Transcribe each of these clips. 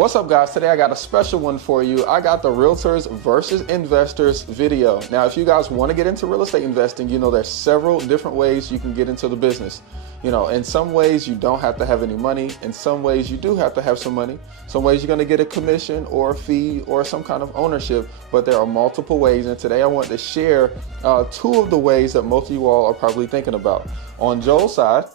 What's up, guys? Today I got a special one for you. I got the Realtors versus Investors video. Now, if you guys want to get into real estate investing, you know there's several different ways you can get into the business. You know, in some ways you don't have to have any money. In some ways you do have to have some money. Some ways you're going to get a commission or a fee or some kind of ownership, but there are multiple ways. And today I want to share two of the ways that most of you all are probably thinking about. On Joel's side,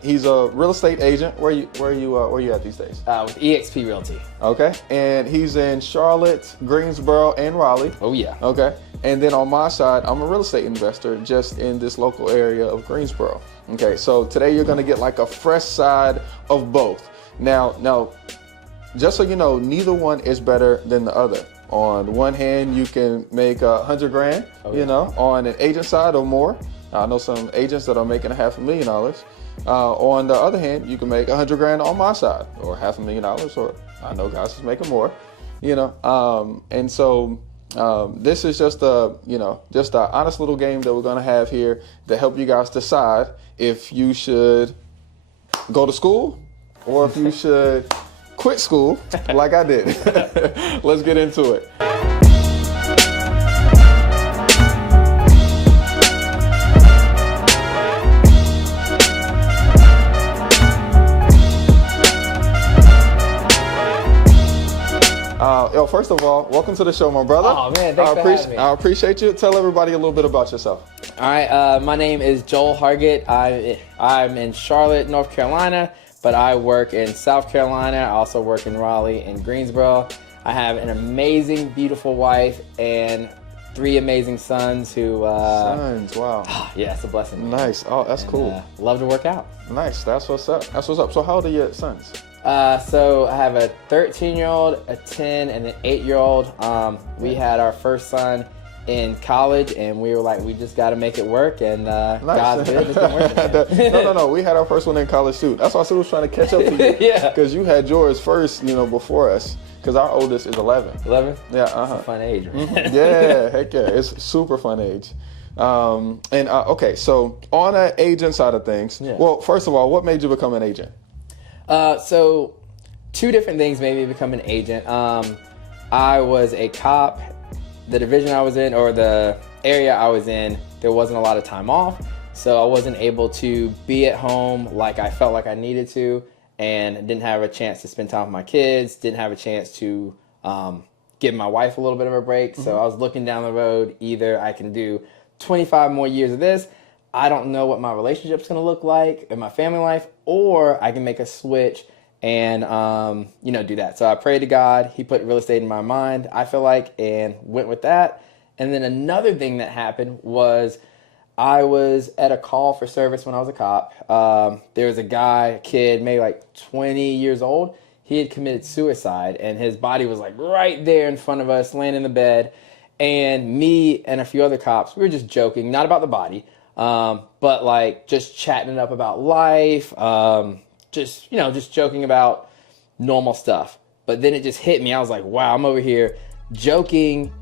he's a real estate agent. Where you at these days? With eXp Realty. Okay, and he's in Charlotte, Greensboro, and Raleigh. Oh yeah. Okay, and then on my side, I'm a real estate investor just in this local area of Greensboro. Okay, so today you're gonna get like a fresh side of both. Now, just so you know, neither one is better than the other. On one hand, you can make $100 grand, you know, on an agent side or more. I know some agents that are making $500,000. On the other hand, you can make $100 grand on my side, or $500,000, or I know guys who's making more, you know. And so this is just just an honest little game that we're gonna have here to help you guys decide if you should go to school or if you should quit school like I did. Let's get into it. First of all, welcome to the show, my brother. Oh man, thanks for having me. I appreciate you. Tell everybody a little bit about yourself. All right, my name is Joel Hargett. I'm in Charlotte, North Carolina, but I work in South Carolina. I also work in Raleigh and Greensboro. I have an amazing, beautiful wife and 3 amazing sons who... Sons, wow. Yeah, it's a blessing. Nice. Oh, that's cool. Love to work out. Nice. That's what's up. That's what's up. So how old are your sons? So I have a 13-year-old, a 10, and an 8-year-old. We had our first son in college, and we were like, we just got to make it work, and nice. God's good, it's been working. No. We had our first one in college too. That's why I was trying to catch up to you. Yeah. Because you had yours first, you know, before us. Because our oldest is 11. 11? Yeah. It's a fun age, right? Yeah. Heck yeah. It's super fun age. Okay. So on an agent side of things, well, first of all, what made you become an agent? So 2 different things made me become an agent. I was a cop. The division I was in, or the area I was in, there wasn't a lot of time off. So I wasn't able to be at home like I felt like I needed to, and didn't have a chance to spend time with my kids, didn't have a chance to give my wife a little bit of a break. Mm-hmm. So I was looking down the road, either I can do 25 more years of this, I don't know what my relationship's gonna look like in my family life, or I can make a switch and do that. So I prayed to God. He put real estate in my mind, I feel like, and went with that. And then another thing that happened was I was at a call for service when I was a cop. There was a kid, maybe like 20 years old. He had committed suicide, and his body was like right there in front of us, laying in the bed. And me and a few other cops, we were just joking, not about the body, but like just chatting it up about life, just joking about normal stuff. But then it just hit me. I was like, wow, I'm over here joking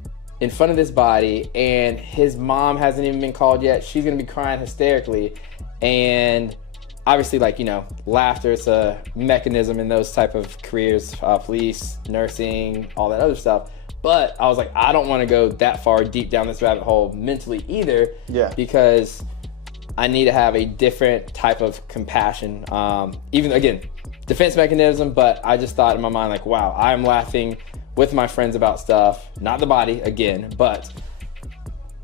in front of this body, and his mom hasn't even been called yet. She's gonna be crying hysterically. And obviously, laughter is a mechanism in those type of careers, police, nursing, all that other stuff. But I was like, I don't want to go that far deep down this rabbit hole mentally either. Yeah. Because I need to have a different type of compassion. Even again, defense mechanism, but I just thought in my mind, like, wow, I'm laughing with my friends about stuff, not the body again, but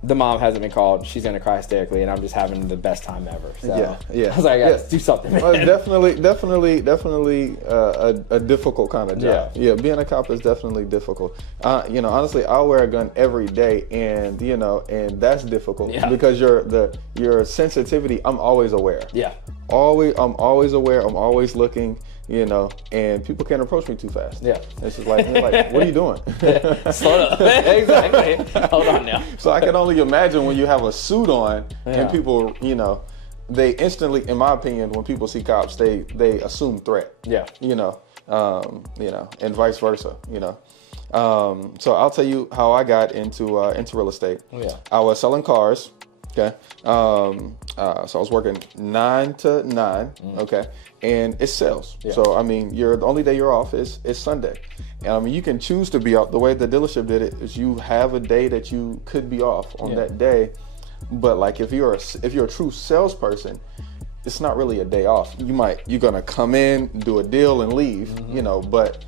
the mom hasn't been called. She's gonna cry hysterically, and I'm just having the best time ever. So yeah. I was like, I gotta do something. Well, definitely a difficult kind of job. Yeah, being a cop is definitely difficult. Honestly, I wear a gun every day, and and that's difficult because your sensitivity. I'm always aware. Yeah. I'm always aware. I'm always looking. And people can't approach me too fast. Yeah. It's just like, what are you doing? Slow up. Exactly. Hold on now. So I can only imagine when you have a suit on and people, they instantly, in my opinion, when people see cops, they assume threat. Yeah. And vice versa, So I'll tell you how I got into real estate. Yeah. I was selling cars. Okay. So I was working 9 to 9. Okay. And it's sales. Yeah. So, I mean, the only day you're off is Sunday. And I mean, you can choose to be off. The way the dealership did it is you have a day that you could be off on that day. But like if you're a true salesperson, it's not really a day off. You're gonna come in, do a deal, and leave. But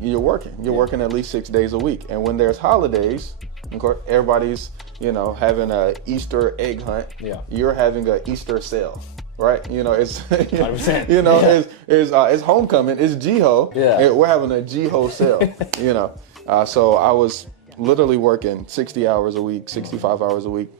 you're working. You're working at least 6 days a week. And when there's holidays, of course, everybody's having a Easter egg hunt. Yeah. You're having a Easter sale, right? It's 100%. It's homecoming. It's Jiho. Yeah. And we're having a Jiho sale. So I was literally working 60 hours a week, 65 hours a week.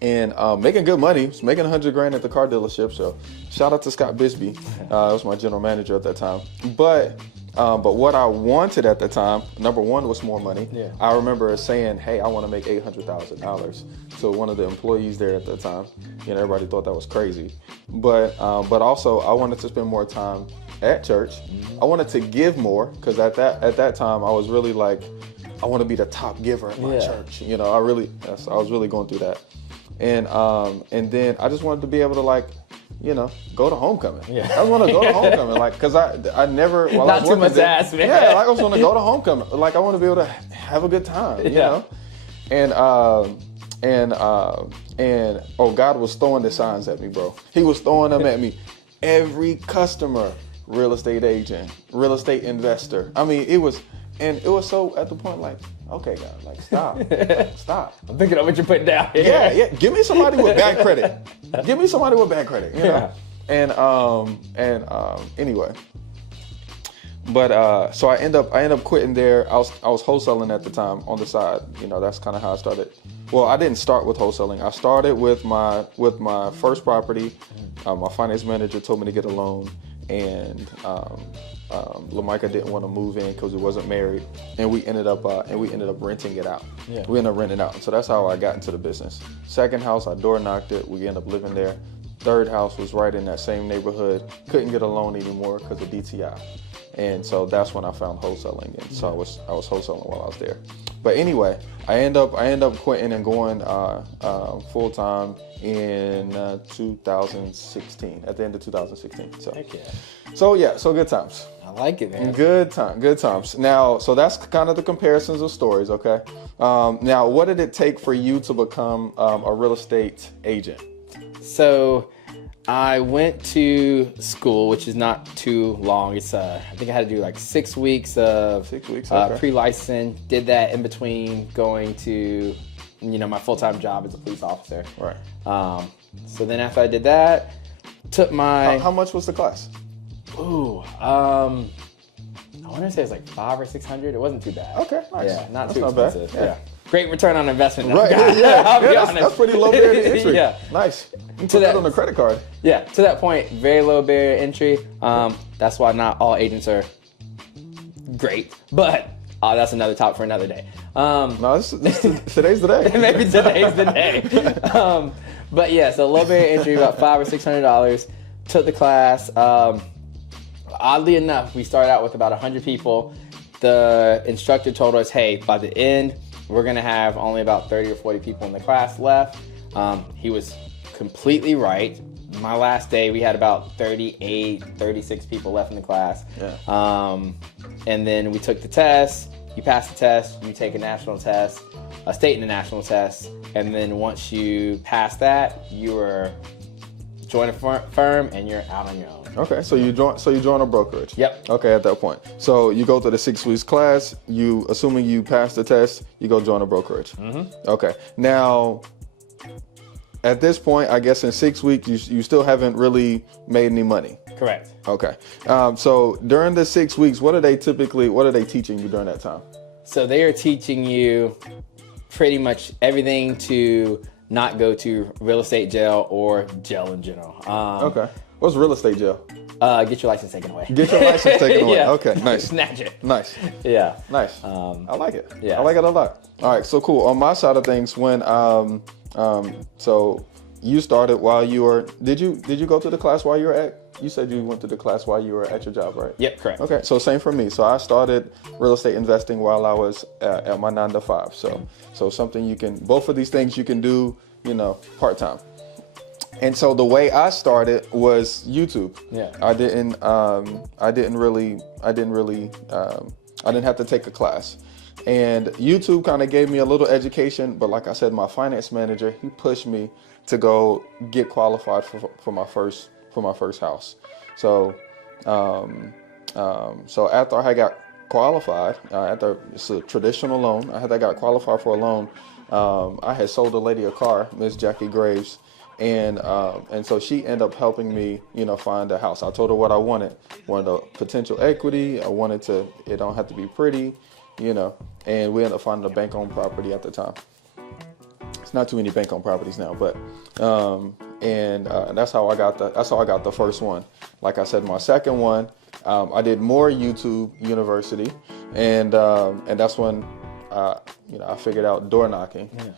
And making good money. Was making $100,000 at the car dealership. So shout out to Scott Bisbee. That was my general manager at that time. But what I wanted at the time, number one, was more money. Yeah. I remember saying, "Hey, I want to make $800,000." to one of the employees there at the time. Everybody thought that was crazy. But also I wanted to spend more time at church. I wanted to give more because at that time I was really like, I want to be the top giver at my church. I was really going through that. And then I just wanted to be able to go to homecoming. Yeah. I just want to go to homecoming, because I never. While Not I was too much there, ass, man. Yeah, I just want to go to homecoming. I want to be able to have a good time. You know, and God was throwing the signs at me, bro. He was throwing them at me. Every customer, real estate agent, real estate investor. I mean, it was so at the point okay, God, stop, stop. I'm thinking of what you're putting down here. Yeah. Give me somebody with bad credit. Give me somebody with bad credit. Anyway. But so I end up quitting there. I was wholesaling at the time on the side. That's kind of how I started. Well, I didn't start with wholesaling. I started with my first property. My finance manager told me to get a loan, and LaMicah didn't want to move in because he wasn't married, and we ended up renting it out. Yeah. We ended up renting it out. So that's how I got into the business. Second house, I door knocked it. We ended up living there. Third house was right in that same neighborhood. Couldn't get a loan anymore because of DTI. And so that's when I found wholesaling, and so I was wholesaling while I was there. But anyway, I end up quitting and going full time in 2016. At the end of 2016. So, Heck yeah. So good times. I like it, man. Good times. Now, so that's kind of the comparisons of stories. Okay. Now, what did it take for you to become a real estate agent? So I went to school, which is not too long. It's I think I had to do 6 weeks of pre-license. Did that in between going to my full-time job as a police officer. Right. So then after I did that, took my how much was the class? Ooh, I want to say it was $500 or $600. It wasn't too bad. Okay, nice. Yeah, That's too not expensive. bad. Yeah. Great return on investment. Right. I'll be honest. That's pretty low barrier to entry. Yeah. Nice. You put that on the credit card. Yeah, to that point, very low barrier entry. That's why not all agents are great, but that's another topic for another day. No, today's the day. Maybe today's the day. But yeah, so low barrier entry, about $500 or $600. Took the class. Oddly enough, we started out with about 100 people. The instructor told us, hey, by the end, we're going to have only about 30 or 40 people in the class left. He was completely right. My last day, we had about 38, 36 people left in the class. Yeah. And then we took the test. You pass the test, you take a national test, a state and a national test. And then once you pass that, you are join a firm and you're out on your own. Okay, so you join a brokerage. Yep. Okay, at that point. So you go to the 6 weeks class, assuming you pass the test, you go join a brokerage. Mm-hmm. Okay. Now, at this point, I guess in 6 weeks, you still haven't really made any money. Correct. Okay. So during the 6 weeks, what are they teaching you during that time? So they are teaching you pretty much everything to not go to real estate jail or jail in general. Okay. What's real estate jail? Get your license taken away. Get your license taken away. Yeah. Okay, nice. Snatch it. Nice. Yeah. Nice. I like it. Yeah. I like it a lot. All right, so cool. On my side of things, when so you started while you were did you go to the class while you were at? You said you went to the class while you were at your job, right? Yep, correct. Okay, so same for me. So I started real estate investing while I was at my 9 to 5. So something both of these things you can do, part-time. And so the way I started was YouTube. Yeah. I didn't have to take a class. And YouTube kind of gave me a little education, but like I said, my finance manager, he pushed me to go get qualified for my first house. So so after I got qualified, it's a traditional loan. I got qualified for a loan. I had sold a lady a car, Miss Jackie Graves, and so she ended up helping me, find a house. I told her what I wanted a potential equity. I wanted it don't have to be pretty, and we ended up finding a bank-owned property at the time. It's not too many bank-owned properties now, but and that's how I got the first one. Like I said, my second one, I did more YouTube University, and that's when I figured out door knocking. Yeah.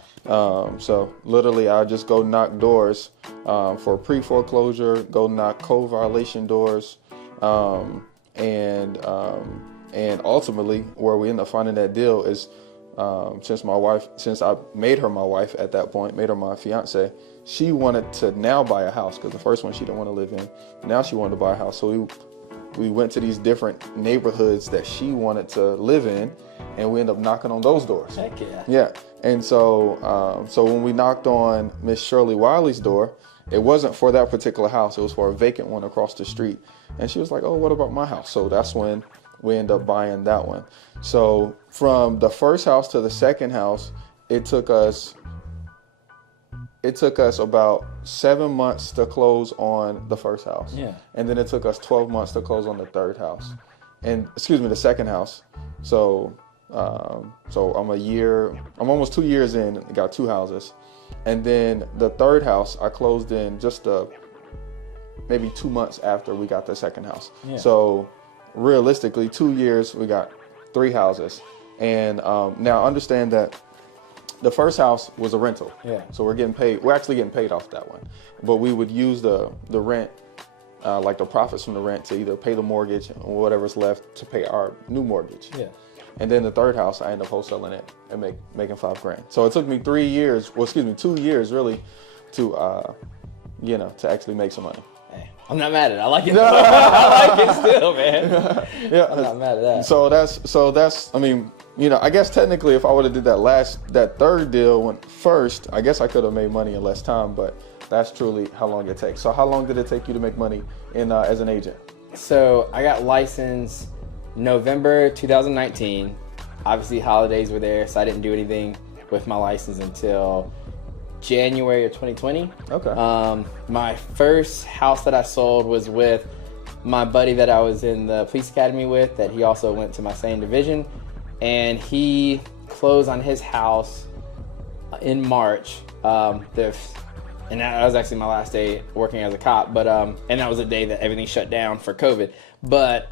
So literally, I just go knock doors for pre-foreclosure, go knock code violation doors, and ultimately, where we end up finding that deal is since I made her my wife at that point, made her my fiance, she wanted to now buy a house because the first one she didn't want to live in. Now she wanted to buy a house, so we went to these different neighborhoods that she wanted to live in, and we ended up knocking on those doors. Heck yeah. Yeah. And so when we knocked on Miss Shirley Wiley's door, it wasn't for that particular house. It was for a vacant one across the street. And she was like, oh, what about my house? So that's when we ended up buying that one. So from the first house to the second house, it took us about 7 months to close on the first house. Yeah. And then it took us 12 months to close on the the second house. So I'm almost 2 years in, got two houses. And then the third house I closed in just maybe 2 months after we got the second house. Yeah. So realistically, 2 years, we got three houses. And now understand that the first house was a rental. Yeah. So we're actually getting paid off that one. But we would use the rent, like the profits from the rent, to either pay the mortgage or whatever's left to pay our new mortgage. Yeah. And then the third house, I ended up wholesaling it and making $5,000. So it took me 2 years really, to actually make some money. Hey, I'm not mad at it. I like it. I like it still, man. Yeah. I'm not mad at that. So that's. I mean, I guess technically, if I would have did that third deal went first, I guess I could have made money in less time. But that's truly how long it takes. So how long did it take you to make money as an agent? So I got licensed November 2019. Obviously, holidays were there, so I didn't do anything with my license until January of 2020. Okay. My first house that I sold was with my buddy that I was in the police academy with, that he also went to my same division, and he closed on his house in March. And that was actually my last day working as a cop, but and that was the day that everything shut down for COVID. But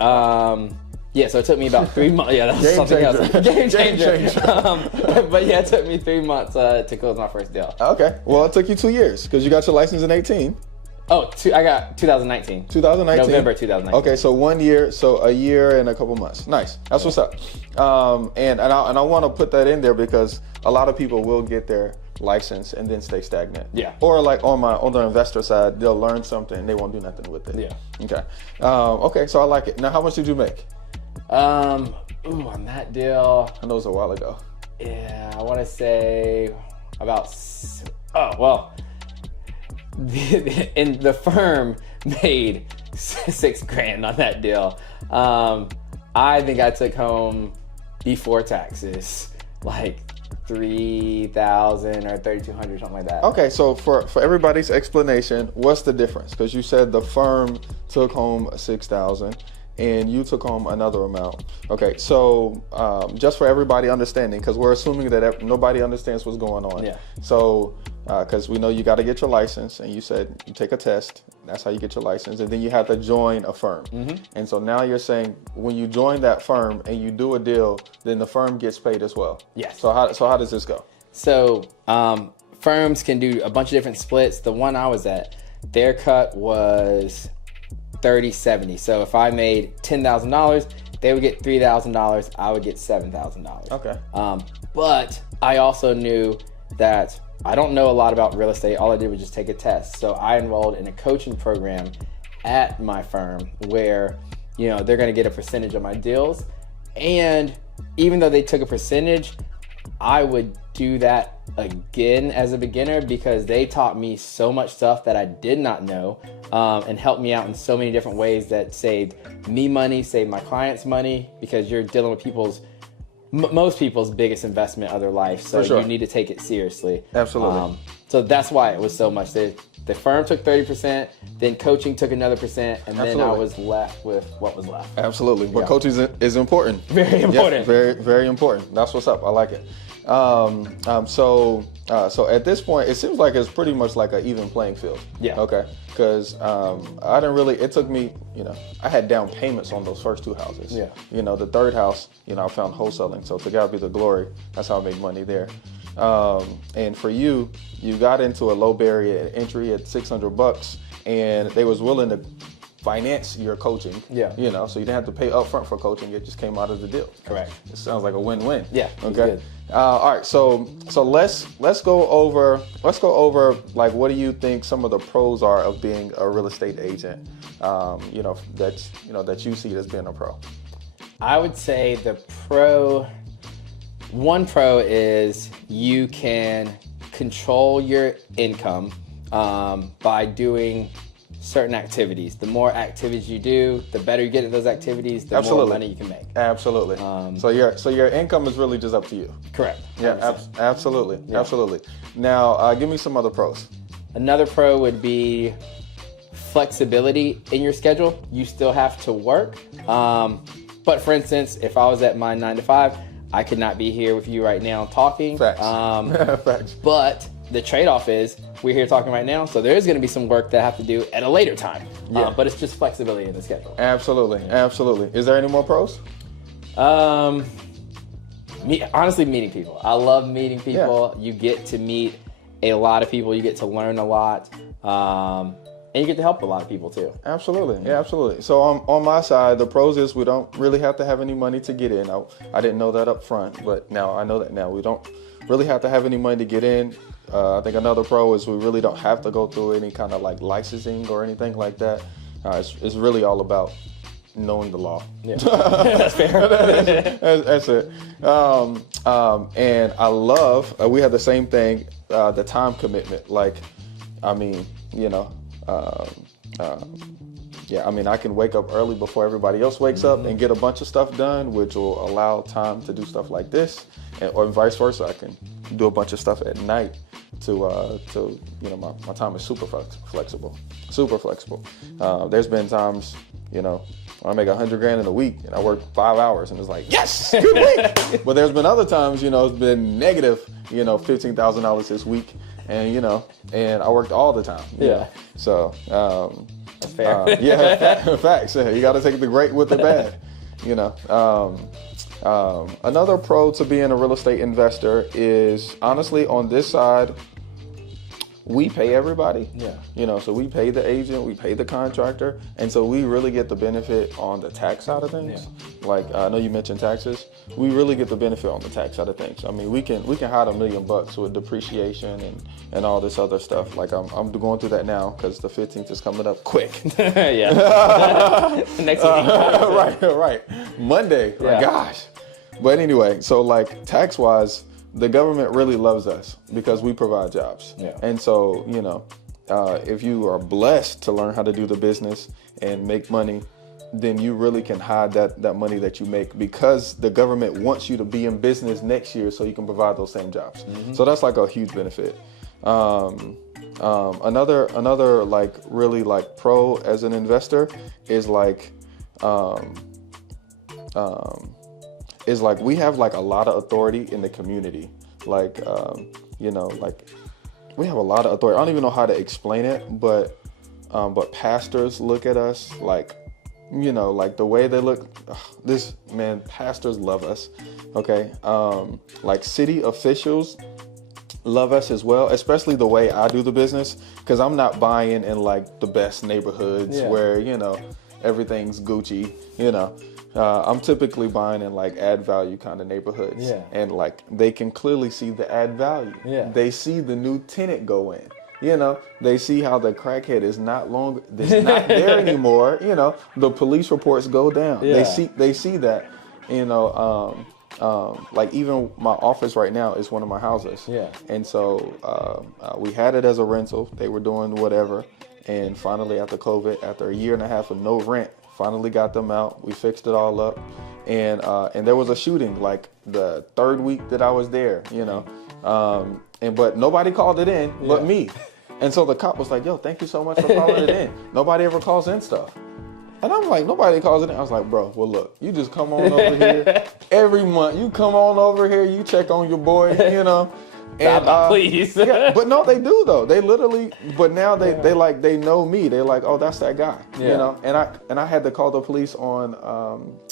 yeah, so it took me about 3 months. Yeah, that was something else. Game changer. But yeah, it took me 3 months to close my first deal. Okay. Well, it took you 2 years because you got your license in 18. I got 2019. 2019. November 2019. Okay, so 1 year, so a year and a couple months. Nice. That's what's up. And I want to put that in there because a lot of people will get their license and then stay stagnant. Yeah. Or like on the investor side, they'll learn something and they won't do nothing with it. Yeah. Okay. Okay, so I like it. Now, how much did you make? On that deal, I know it was a while ago. Yeah, I want to say about. And the firm made $6,000 on that deal. I think I took home before taxes like $3,000 or $3,200, something like that. Okay, so for everybody's explanation, what's the difference? Because you said the firm took home $6,000. And you took home another amount. Okay, so just for everybody understanding, because we're assuming that nobody understands what's going on. Yeah. So, because we know you got to get your license, and you said you take a test. That's how you get your license, and then you have to join a firm. Mm-hmm. And so now you're saying when you join that firm and you do a deal, then the firm gets paid as well. Yes. So how does this go? So firms can do a bunch of different splits. The one I was at, their cut was 30-70. So if I made $10,000, they would get $3,000. I would get $7,000. Okay. But I also knew that I don't know a lot about real estate. All I did was just take a test. So I enrolled in a coaching program at my firm where, they're going to get a percentage of my deals. And even though they took a percentage, I would do that again as a beginner because they taught me so much stuff that I did not know, and helped me out in so many different ways that saved me money, saved my clients money, because you're dealing with most people's biggest investment of their life. So For sure. you need to take it seriously. Absolutely. So that's why it was so much. The firm took 30%, then coaching took another percent, and then I was left with what was left. Absolutely. But coaching is important. Very important. Yeah, very, very important. That's what's up. I like it. So at this point, it seems like it's pretty much like an even playing field. Yeah. Okay. Because I didn't really, it took me, I had down payments on those first two houses. Yeah. The third house, I found wholesaling. So to God be the glory. That's how I made money there. And for you got into a low barrier entry at $600, and they was willing to finance your coaching. Yeah. So you didn't have to pay upfront for coaching. It just came out of the deal. Correct. It sounds like a win-win. Yeah. Okay. Good. All right. So let's go over like, what do you think some of the pros are of being a real estate agent? That you see as being a pro. I would say one pro is you can control your income by doing certain activities. The more activities you do, the better you get at those activities, the more money you can make. Absolutely. So your income is really just up to you. Correct. Yeah, absolutely. Yeah. Absolutely. Now, give me some other pros. Another pro would be flexibility in your schedule. You still have to work. But for instance, if I was at my 9 to 5, I could not be here with you right now talking. Facts. Facts. But the trade-off is we're here talking right now, so there is going to be some work that I have to do at a later time. Yeah. But it's just flexibility in the schedule. Absolutely. Absolutely. Is there any more pros? Honestly, meeting people. I love meeting people. Yeah. You get to meet a lot of people. You get to learn a lot. And you get to help a lot of people too. Absolutely. Yeah, absolutely. So on my side, the pros is we don't really have to have any money to get in. I didn't know that up front, but now I know that now. We don't really have to have any money to get in. I think another pro is we really don't have to go through any kind of like licensing or anything like that. It's really all about knowing the law. Yeah. That's fair. That's it. And I love, we have the same thing, the time commitment. Like, I mean, I can wake up early before everybody else wakes up and get a bunch of stuff done, which will allow time to do stuff like this, or vice versa. I can do a bunch of stuff at night to my time is super flexible. There's been times, I make $100,000 in a week and I work 5 hours and it's like, yes, good week. But there's been other times, it's been negative, $15,000 this week. And, and I worked all the time. Yeah. So, that's fair. Facts. You got to take the great with the bad, Another pro to being a real estate investor is, honestly, on this side, we pay everybody. Yeah. So we pay the agent, we pay the contractor, and so we really get the benefit on the tax side of things. Yeah. Like, I know you mentioned taxes. We really get the benefit on the tax side of things. I mean, we can hide $1 million with depreciation and all this other stuff. Like, I'm going through that now because the 15th is coming up quick. Yeah. Next week. Right. Monday. Yeah. My gosh. But anyway, so like tax-wise, the government really loves us because we provide jobs. Yeah. And so, if you are blessed to learn how to do the business and make money, then you really can hide that money that you make because the government wants you to be in business next year so you can provide those same jobs. Mm-hmm. So that's like a huge benefit. Another like really like pro as an investor is like we have like a lot of authority in the community. Like, like we have a lot of authority. I don't even know how to explain it, but pastors look at us like, like the way they look, pastors love us. Okay. Like city officials love us as well, especially the way I do the business. Cause I'm not buying in like the best neighborhoods where, everything's Gucci, I'm typically buying in like add value kind of neighborhoods. Yeah. And like they can clearly see the add value. Yeah. They see the new tenant go in. You know, they see how the crackhead is not there anymore. You know, the police reports go down. Yeah. They see that. You know, like even my office right now is one of my houses. Yeah. And so we had it as a rental. They were doing whatever. And finally, after COVID, after a year and a half of no rent, finally got them out. We fixed it all up. And there was a shooting like the third week that I was there, you know. But nobody called it in but me. And so the cop was like, yo, thank you so much for calling it in. Nobody ever calls in stuff. And I'm like, nobody calls it in. I was like, bro, well, look, you just come on over here every month. You come on over here, you check on your boy, you know. And, please. Yeah, but no, they do though. They literally, but now they know me. They're like, oh, that's that guy, you know. And I had to call the police on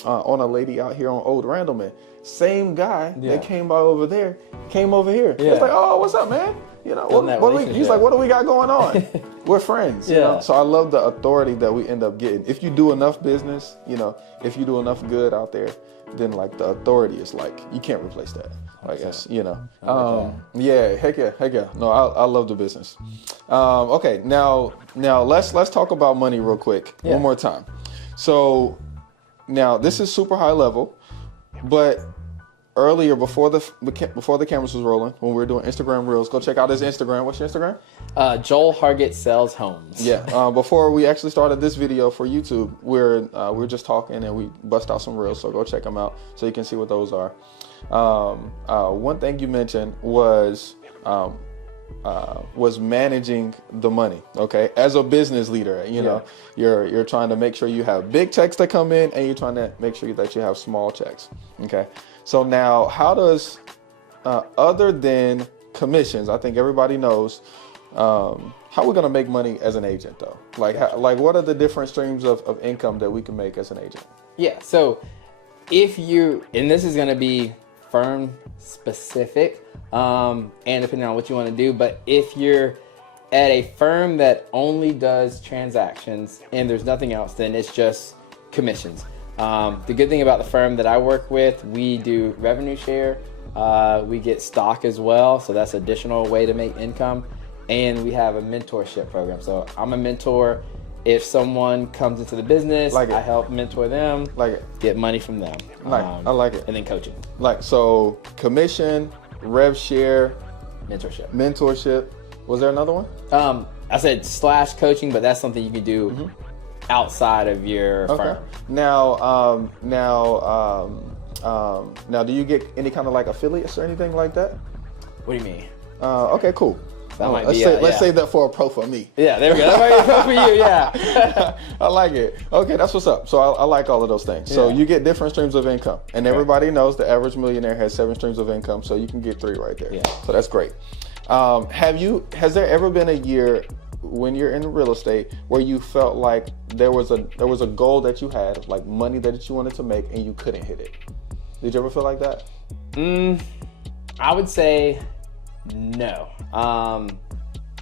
a lady out here on Old Randleman. Same guy that came by over there came over here. It's like, oh, what's up, man? You know, he's like, what do we got going on? We're friends. You know? So I love the authority that we end up getting. If you do enough business, you know, if you do enough good out there, then like the authority is like, you can't replace that. I guess, you know. Yeah, heck yeah. No, I love the business. Okay, now let's talk about money real quick one more time. So now this is super high level, but earlier before the cameras was rolling, when we were doing Instagram Reels, go check out his Instagram. What's your Instagram? Joel Hargett Sells Homes. Yeah. Before we actually started this video for YouTube, we're just talking and we bust out some Reels. So go check them out so you can see what those are. One thing you mentioned was managing the money. Okay, as a business leader, you know, you're trying to make sure you have big checks that come in, and you're trying to make sure that you have small checks. Okay, so now how does other than commissions, I think everybody knows, how we're gonna make money as an agent though? Like what are the different streams of income that we can make as an agent? Yeah. So if you, and this is gonna be firm specific, and depending on what you want to do, but if you're at a firm that only does transactions and there's nothing else, then it's just commissions. The good thing about the firm that I work with, we do revenue share, we get stock as well, so that's additional way to make income, and we have a mentorship program. So I'm a mentor. If someone comes into the business, I help mentor them, get money from them. I like it. And then coaching. So commission, rev share, mentorship. Was there another one? I said / coaching, but that's something you can do outside of your firm. Now, do you get any kind of like affiliates or anything like that? What do you mean? Okay, cool. Let's save that for a pro for me. Yeah, there we go. That might be a pro for you, yeah. I like it. Okay, that's what's up. So I like all of those things. So you get different streams of income. And everybody knows the average millionaire has 7 streams of income, so you can get 3 right there. Yeah. So that's great. Has there ever been a year when you're in real estate where you felt like there was a goal that you had, like money that you wanted to make, and you couldn't hit it? Did you ever feel like that? I would say no.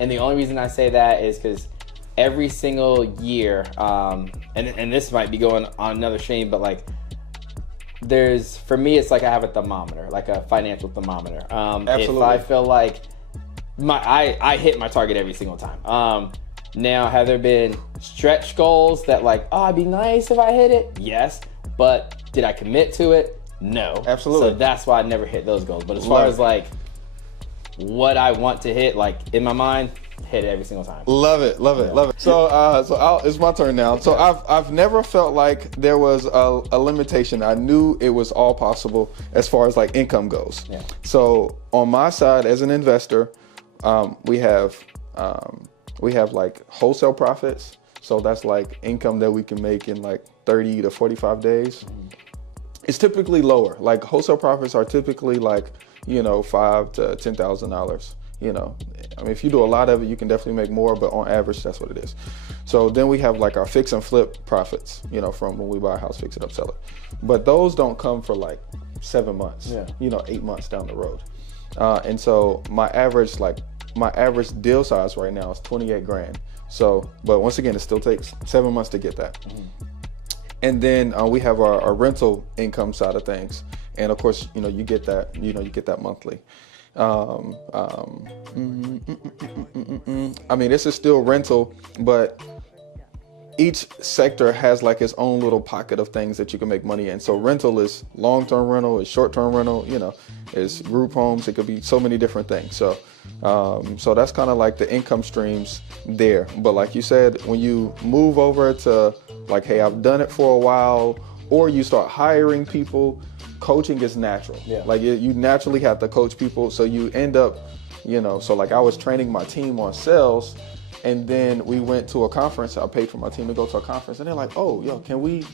And the only reason I say that is because every single year, and this might be going on another stream, but like for me, it's like I have a thermometer, like a financial thermometer. Absolutely. If I feel like I hit my target every single time. Now, have there been stretch goals that like, oh, it'd be nice if I hit it? Yes. But did I commit to it? No. Absolutely. So that's why I never hit those goals. But as far as like what I want to hit, like in my mind, hit it every single time. Love it. So it's my turn now. So I've never felt like there was a limitation. I knew it was all possible as far as like income goes. Yeah. So on my side as an investor, we have like wholesale profits. So that's like income that we can make in like 30 to 45 days. It's typically lower. Like wholesale profits are typically like, $5,000 to $10,000. I mean, if you do a lot of it, you can definitely make more, but on average, that's what it is. So then we have like our fix and flip profits, from when we buy a house, fix it up, sell it. But those don't come for like 7 months, 8 months down the road. And so my average deal size right now is 28 grand. So, but once again, it still takes 7 months to get that. And then we have our rental income side of things. And of course, you get that, you get that monthly. I mean, this is still rental, but each sector has like its own little pocket of things that you can make money in. So rental is long-term rental, is short-term rental, is group homes. It could be so many different things. So that's kind of like the income streams there. But like you said, when you move over to like, hey, I've done it for a while, or you start hiring people, coaching is natural. Yeah. Like you naturally have to coach people. So you end up, so like I was training my team on sales. And then we went to a conference. I paid for my team to go to a conference. And they're like, oh, can we,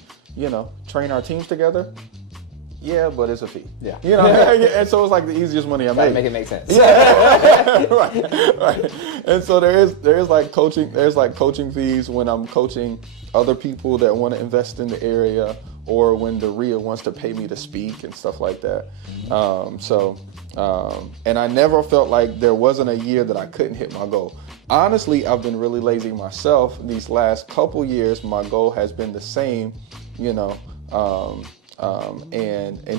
train our teams together? Yeah, but it's a fee. Yeah. And so it's like the easiest money I made. Make it make sense. Yeah. right. And so there's like coaching fees when I'm coaching other people that want to invest in the area, or when the RIA wants to pay me to speak and stuff like that. And I never felt like there wasn't a year that I couldn't hit my goal. Honestly, I've been really lazy myself. These last couple years, my goal has been the same, and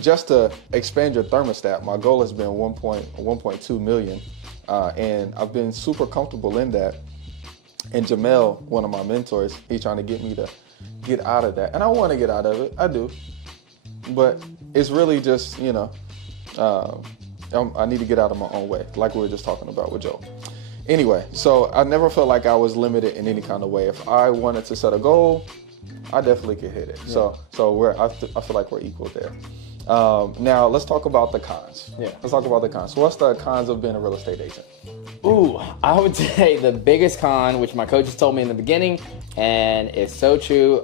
just to expand your thermostat, my goal has been 1.2 million. And I've been super comfortable in that. And Jamel, one of my mentors, he's trying to get me to get out of that. And I want to get out of it. I do. But it's really just, I need to get out of my own way, like we were just talking about with Joe. Anyway, so I never felt like I was limited in any kind of way. If I wanted to set a goal, I definitely could hit it. Yeah. So I feel like we're equal there. Now let's talk about the cons. Yeah. Let's talk about the cons. So what's the cons of being a real estate agent? Ooh, I would say the biggest con, which my coaches told me in the beginning, and it's so true,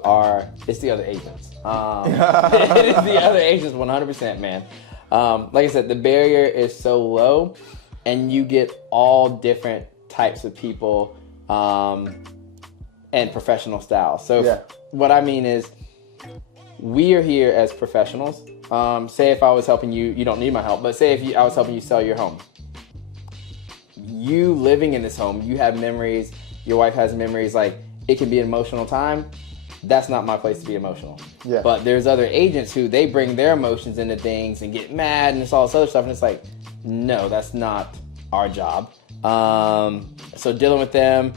it's the other agents. It is the other agents 100%, man. Like I said, the barrier is so low, and you get all different types of people and professional styles. So what I mean is, we are here as professionals. Say if I was helping you, you don't need my help, but say if I was helping you sell your home. You living in this home, you have memories, your wife has memories, like it can be an emotional time. That's not my place to be emotional. Yeah. But there's other agents who they bring their emotions into things and get mad and it's all this other stuff, and it's like, no, that's not our job. So dealing with them,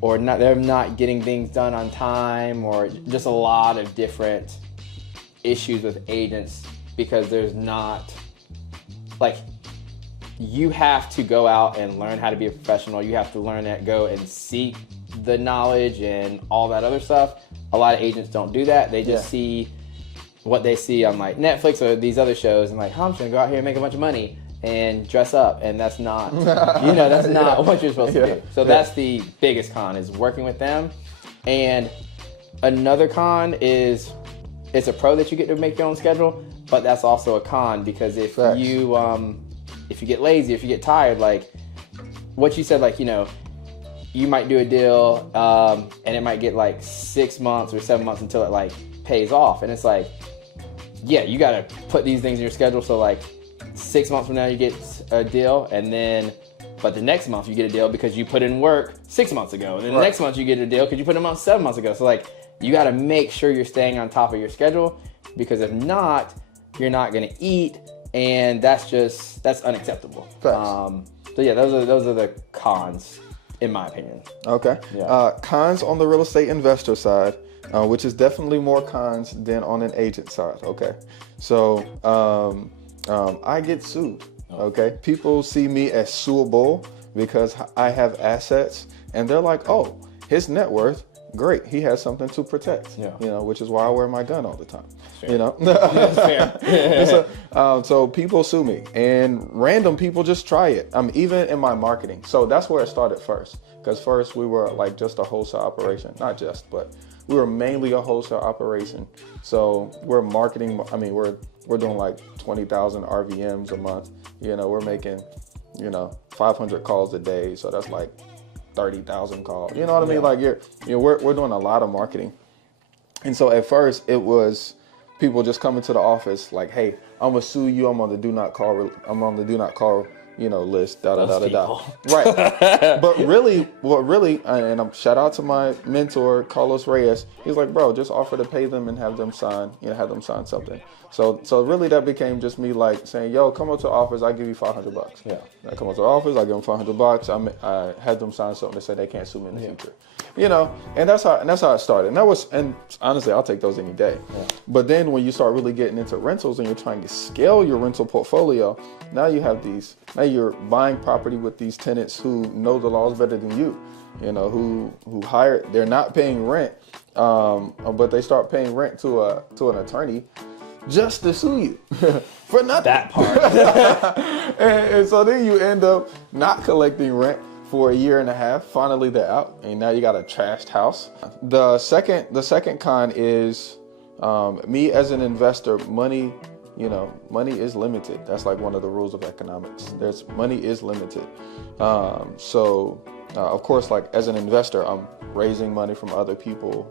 or they're not getting things done on time, or just a lot of different issues with agents, because there's not, like, you have to go out and learn how to be a professional. You have to learn that, go and seek the knowledge and all that other stuff. A lot of agents don't do that. They just see what they see on like Netflix or these other shows and like, I'm just gonna go out here and make a bunch of money and dress up, and that's not, that's not what you're supposed to do. So that's the biggest con, is working with them. And another con is, it's a pro that you get to make your own schedule, but that's also a con, because if you get lazy, if you get tired, like what you said, like, you might do a deal and it might get like 6 months or 7 months until it like pays off. And it's like, you got to put these things in your schedule. So like 6 months from now you get a deal, and then, but the next month you get a deal because you put in work 6 months ago. And then the next month you get a deal because you put in 7 months ago. So like, you got to make sure you're staying on top of your schedule, because if not, you're not going to eat. And that's unacceptable. So those are the cons, in my opinion. Okay. Yeah. Cons on the real estate investor side, which is definitely more cons than on an agent side. Okay. So I get sued. Okay. People see me as suable because I have assets, and they're like, oh, his net worth, great, he has something to protect. Which is why I wear my gun all the time. That's fair. So people sue me, and random people just try it. Even in my marketing. So that's where it started first, because first we were like just a wholesale operation, not just, but we were mainly a wholesale operation. So we're marketing. We're doing like 20,000 RVMs a month. We're making 500 calls a day. So that's like 30,000 calls. You know what I mean? Like we're doing a lot of marketing. And so at first it was people just coming to the office like, hey, I'm gonna sue you. I'm on the do not call list, da da Those da da da. people. Right. But really, and I'm shout out to my mentor Carlos Reyes. He's like, bro, just offer to pay them and have them sign something. So really that became just me like saying, yo, come up to the office, I give you $500. Yeah. I come up to the office, I give them $500. I had them sign something that said they can't sue me in the future. And that's how it started. And honestly, I'll take those any day. Yeah. But then when you start really getting into rentals and you're trying to scale your rental portfolio, now you're buying property with these tenants who know the laws better than you, who hire, they're not paying rent, but they start paying rent to an attorney just to sue you for nothing. That part. and so then you end up not collecting rent for a year and a half. Finally, they're out, and now you got a trashed house. The second con is me as an investor. Money is limited. That's like one of the rules of economics. Money is limited. Of course, like as an investor, I'm raising money from other people.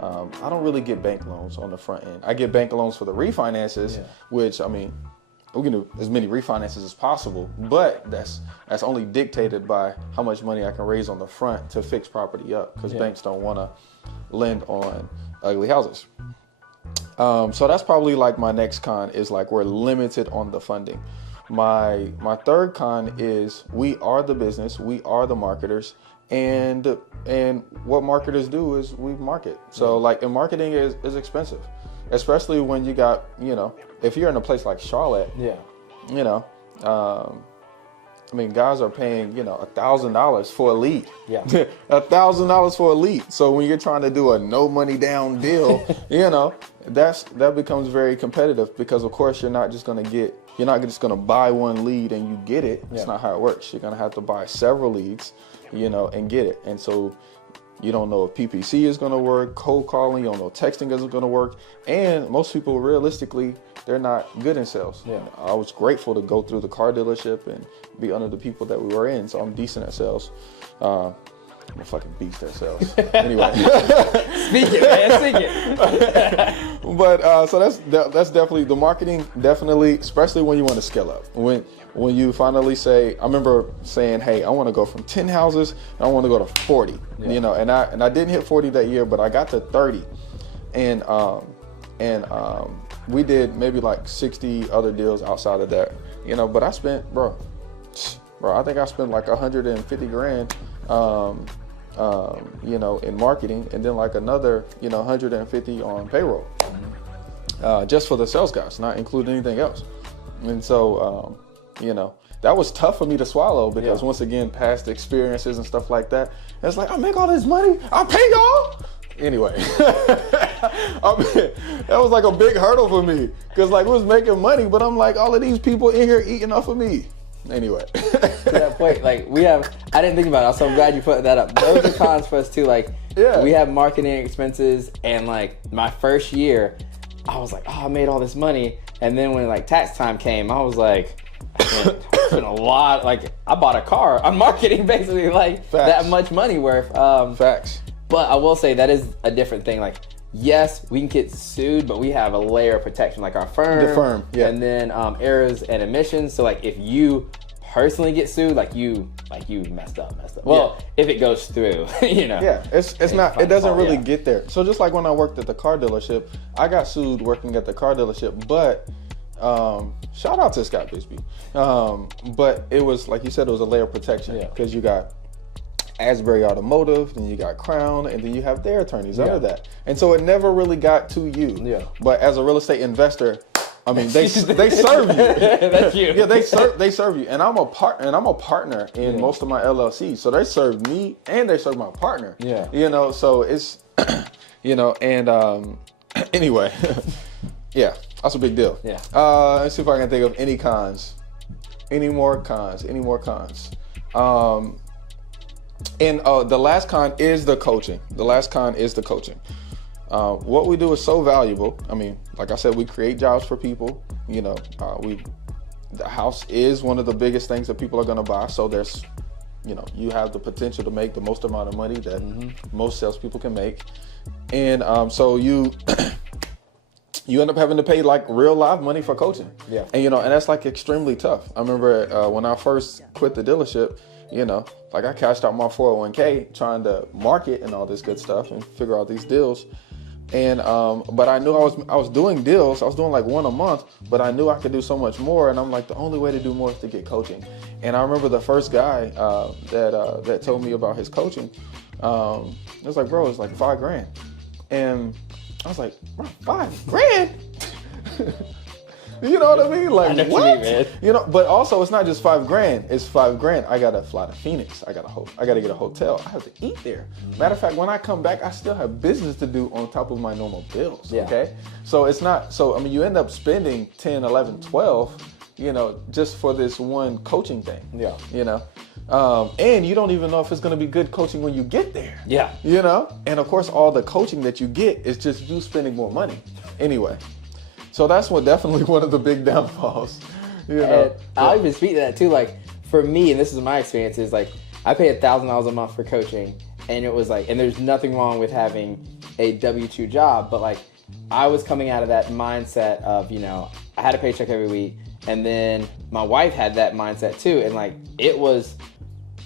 I don't really get bank loans on the front end. I get bank loans for the refinances, which we can do as many refinances as possible, but that's only dictated by how much money I can raise on the front to fix property up, because banks don't want to lend on ugly houses. So that's probably like my next con is like we're limited on the funding. My third con is we are the business, we are the marketers, and what marketers do is we market. So like, and marketing is expensive, especially when you got, if you're in a place like Charlotte, guys are paying, $1,000 for a lead. Yeah. $1,000 for a lead. So when you're trying to do a no money down deal, that becomes very competitive, because of course you're not just going to buy one lead and you get it. It's not how it works. You're going to have to buy several leads, and get it. And so you don't know if PPC is going to work, cold calling, you don't know if texting is going to work. And most people, realistically, they're not good in sales. Yeah. I was grateful to go through the car dealership and be under the people that we were in, so I'm decent at sales. I'm a fucking beast at sales. Anyway. Speak it. But so that's definitely the marketing, definitely, especially when you want to scale up. When you finally say, I remember saying, hey, I want to go from 10 houses, and I want to go to 40, and I didn't hit 40 that year, but I got to 30. And we did maybe like 60 other deals outside of that, but I spent, bro, I think I spent like 150 grand, in marketing, and then like another, 150 on payroll, just for the sales guys, not including anything else. And so, that was tough for me to swallow, because once again, past experiences and stuff like that, it's like, I make all this money, I pay y'all. Anyway, that was like a big hurdle for me, because like we was making money, but I'm like, all of these people in here eating off of me. Anyway. To that point, like I didn't think about it, so I'm glad you put that up. Those are cons for us too. Like, we have marketing expenses, and like my first year, I was like, oh, I made all this money. And then when like tax time came, I was like, I spent a lot. Like, I bought a car on marketing, basically, like that much money worth. Facts. But I will say that is a different thing. Like, yes, we can get sued, but we have a layer of protection, like our firm. The firm, yeah. And then errors and omissions. So like, if you personally get sued, like you messed up. Well, if it goes through, Yeah, it's not. It doesn't really get there. So just like when I worked at the car dealership, I got sued working at the car dealership, but shout out to Scott Bisbee. But it was, like you said, it was a layer of protection, because you got Asbury Automotive, then you got Crown, and then you have their attorneys under that. And so it never really got to you. Yeah. But as a real estate investor, they serve you. That's you. Yeah, they serve you. And I'm a partner in most of my LLCs. So they serve me and they serve my partner. Yeah. So it's anyway. Yeah, that's a big deal. Yeah. Let's see if I can think of any cons. Any more cons. And the last con is the coaching. What we do is so valuable. Like I said, we create jobs for people. The house is one of the biggest things that people are going to buy. So there's, you have the potential to make the most amount of money that most salespeople can make. And so you, you end up having to pay like real live money for coaching. Yeah. And and that's like extremely tough. I remember when I first quit the dealership, like I cashed out my 401k trying to market and all this good stuff and figure out these deals. And but I knew I was doing deals. I was doing like one a month, but I knew I could do so much more. And I'm like, the only way to do more is to get coaching. And I remember the first guy that told me about his coaching. It was like, bro, it's like $5,000. And I was like, bro, $5,000? You know what I mean? Like, I know what? what you mean, man. But also it's not just $5,000. It's $5,000. I gotta fly to Phoenix. I gotta get a hotel. I have to eat there. Matter of fact, when I come back, I still have business to do on top of my normal bills. Yeah. Okay. So it's not. So I mean, you end up spending 10, 11, 12. Just for this one coaching thing. Yeah. And you don't even know if it's going to be good coaching when you get there. Yeah. And of course, all the coaching that you get is just you spending more money. Anyway, so that's definitely one of the big downfalls. And I'll even speak to that too. Like for me, and this is my experience, is like I pay $1,000 a month for coaching, and it was like, and there's nothing wrong with having a W-2 job, but like I was coming out of that mindset of I had a paycheck every week, and then my wife had that mindset too, and like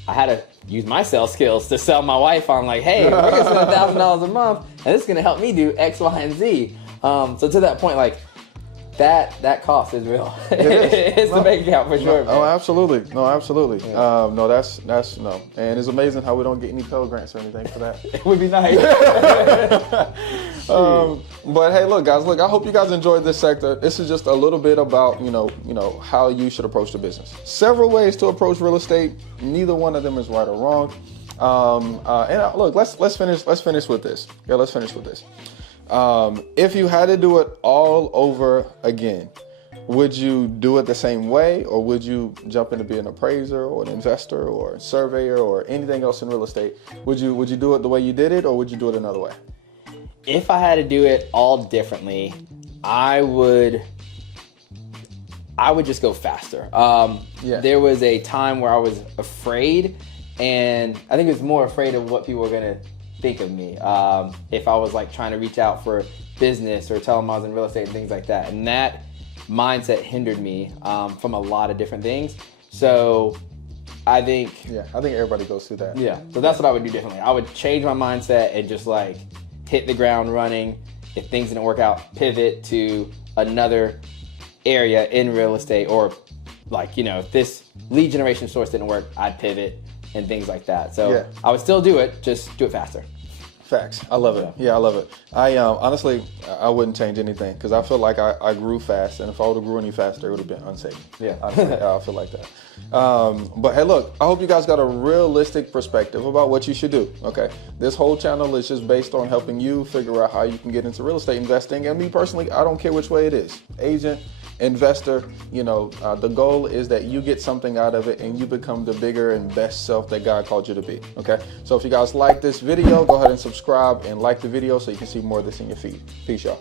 I had to use my sales skills to sell my wife on like, hey, we're gonna spend $1,000 a month, and this is gonna help me do X, Y, and Z. So to that point, like that cost is real. It's the bank account for sure. Oh, absolutely. No, absolutely. Yeah. No, that's no. And it's amazing how we don't get any Pell Grants or anything for that. It would be nice. But hey, look, guys. I hope you guys enjoyed this sector. This is just a little bit about how you should approach the business. Several ways to approach real estate. Neither one of them is right or wrong. Look, let's finish with this. Yeah, let's finish with this. If you had to do it all over again, would you do it the same way, or would you jump in to be an appraiser or an investor or a surveyor or anything else in real estate? Would you do it the way you did it, or would you do it another way? If I had to do it all differently, I would just go faster. There was a time where I was afraid, and I think it was more afraid of what people were gonna think of me if I was like trying to reach out for business or tell them I was in real estate and things like that, and that mindset hindered me from a lot of different things. So I think everybody goes through that. So that's what I would do differently. I would change my mindset and just like hit the ground running. If things didn't work out, pivot to another area in real estate, or like if this lead generation source didn't work, I'd pivot and things like that. So I would still do it, just do it faster. Facts. I love it. Yeah, I love it. I honestly, I wouldn't change anything because I feel like I grew fast, and if I would have grew any faster, it would have been unsafe. Yeah. Honestly, I feel like that. But hey, look, I hope you guys got a realistic perspective about what you should do. Okay, this whole channel is just based on helping you figure out how you can get into real estate investing. And me personally, I don't care which way it is, agent, investor, the goal is that you get something out of it and you become the bigger and best self that God called you to be. Okay, so if you guys like this video, go ahead and subscribe and like the video so you can see more of this in your feed. Peace, y'all.